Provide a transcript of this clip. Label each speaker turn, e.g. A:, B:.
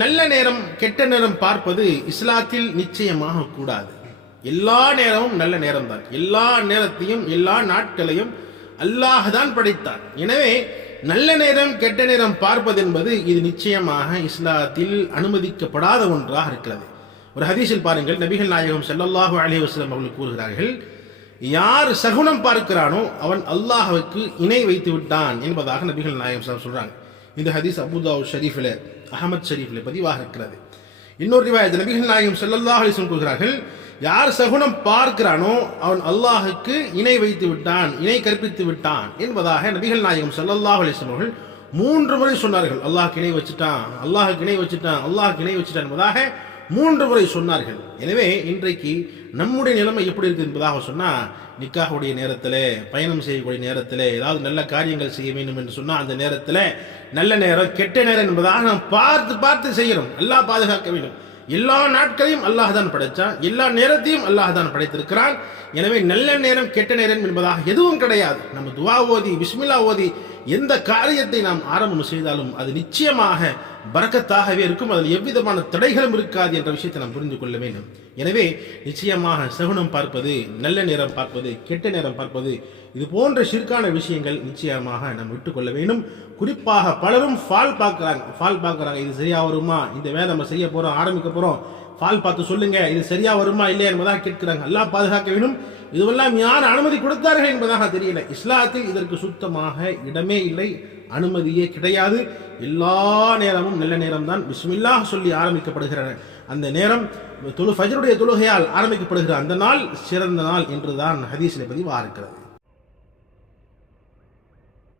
A: நல்ல நேரம் கெட்ட நேரம் பார்ப்பது இஸ்லாத்தில் நிச்சயமாக கூடாது. எல்லா நேரமும் நல்ல நேரம் தான் எல்லா நேரத்தையும் எல்லா நாட்களையும் அல்லாஹ் தான் படைத்தார். எனவே நல்ல நேரம் கெட்ட நேரம் பார்ப்பது என்பது இது நிச்சயமாக இஸ்லாத்தில் அனுமதிக்கப்படாத ஒன்றாக இருக்கிறது. ஒரு ஹதீஸில் பாருங்கள் நபிகள் நாயகம் செல்லல்லாஹு அலைஹி வஸல்லம் அவர்கள் கூறுகிறார்கள் யார் சகுனம் பார்க்கிறானோ அவன் அல்லாஹுக்கு இணை வைத்து விட்டான் என்பதாக நபிகள் நாயகம் சொல்றாங்க. இந்த ஹதீஸ் அபுதாவு ஷரீஃபில் அகமது ஷரீஃபில் பதிவாக இருக்கிறது. இன்னொரு ரிவாயத் நபிகள் நாயகம் செல்லல்லாஹ் அலைஹி கூறுகிறார்கள் யார் சகுனம் பார்க்கிறானோ அவன் அல்லாஹுக்கு இணை வைத்து விட்டான் இணை கற்பித்து விட்டான் என்பதாக நபிகள் நாயகம் செல்லல்லாஹ் அலைஹி அவர்கள் மூன்று முறை சொன்னார்கள். அல்லாஹ் இணை வச்சுட்டான் அல்லாஹுக்கு இணை வச்சுட்டான் அல்லாஹுக்கு இணை வச்சுட்டான் என்பதாக மூன்று முறை சொன்னார்கள். எனவே இன்றைக்கு நம்முடைய நிலைமை எப்படி இருக்குது என்பதாக சொன்னால் நிக்காஹுடைய நேரத்தில் பயணம் செய்யக்கூடிய நேரத்தில் ஏதாவது நல்ல காரியங்கள் செய்ய வேண்டும் என்று சொன்னால் அந்த நேரத்தில் நல்ல நேரம் கெட்ட நேரம் என்பதாக நாம் பார்த்து பார்த்து செய்கிறோம் எல்லாம் பாதுகாக்க வேண்டும். எல்லா நாட்களையும் அல்லாஹ் தான் படைத்தான் எல்லா நேரத்தையும் அல்லாஹ் தான் படைத்திருக்கிறான். எனவே நல்ல நேரம் கெட்ட நேரம் என்பதாக எதுவும் கிடையாது. நம்ம துவா ஓதி பிஸ்மில்லா ஓதி எந்த காரியத்தை நாம் ஆரம்பம் செய்தாலும் அது நிச்சயமாக பறக்கத்தாகவே இருக்கும். அதில் எவ்விதமான தடைகளும் இருக்காது என்ற விஷயத்தை நாம் புரிந்து கொள்ள வேண்டும். எனவே நிச்சயமாக சகுனம் பார்ப்பது நல்ல நேரம் பார்ப்பது கெட்ட நேரம் பார்ப்பது இது போன்ற சிற்கான விஷயங்கள் நிச்சயமாக நாம் விட்டுக்கொள்ள வேண்டும். குறிப்பாக பலரும் ஃபால் பார்க்குறாங்க ஃபால் பார்க்குறாங்க இது சரியா வருமா? இந்த வேலை நம்ம செய்ய போகிறோம் ஆரம்பிக்க போகிறோம் ஃபால் பார்த்து சொல்லுங்க இது சரியா வருமா இல்லையா என்பதாக கேட்கிறாங்க. எல்லாம் பாதுகாக்க வேண்டும் இதுவெல்லாம் யார் அனுமதி கொடுத்தார்கள் என்பதாக தெரியல. இஸ்லாத்தில் இதற்கு சுத்தமாக இடமே இல்லை அனுமதியே கிடையாது. எல்லா நேரமும் நல்ல நேரம் தான் பிஸ்மில்லாஹ் சொல்லி ஆரம்பிக்கப்படுகிற அந்த நேரம் தொழு ஃபஜருடைய தொழுகையால் ஆரம்பிக்கப்படுகிற அந்த நாள் சிறந்த நாள் என்றுதான் ஹதீஸில் பதிவாக இருக்கிறது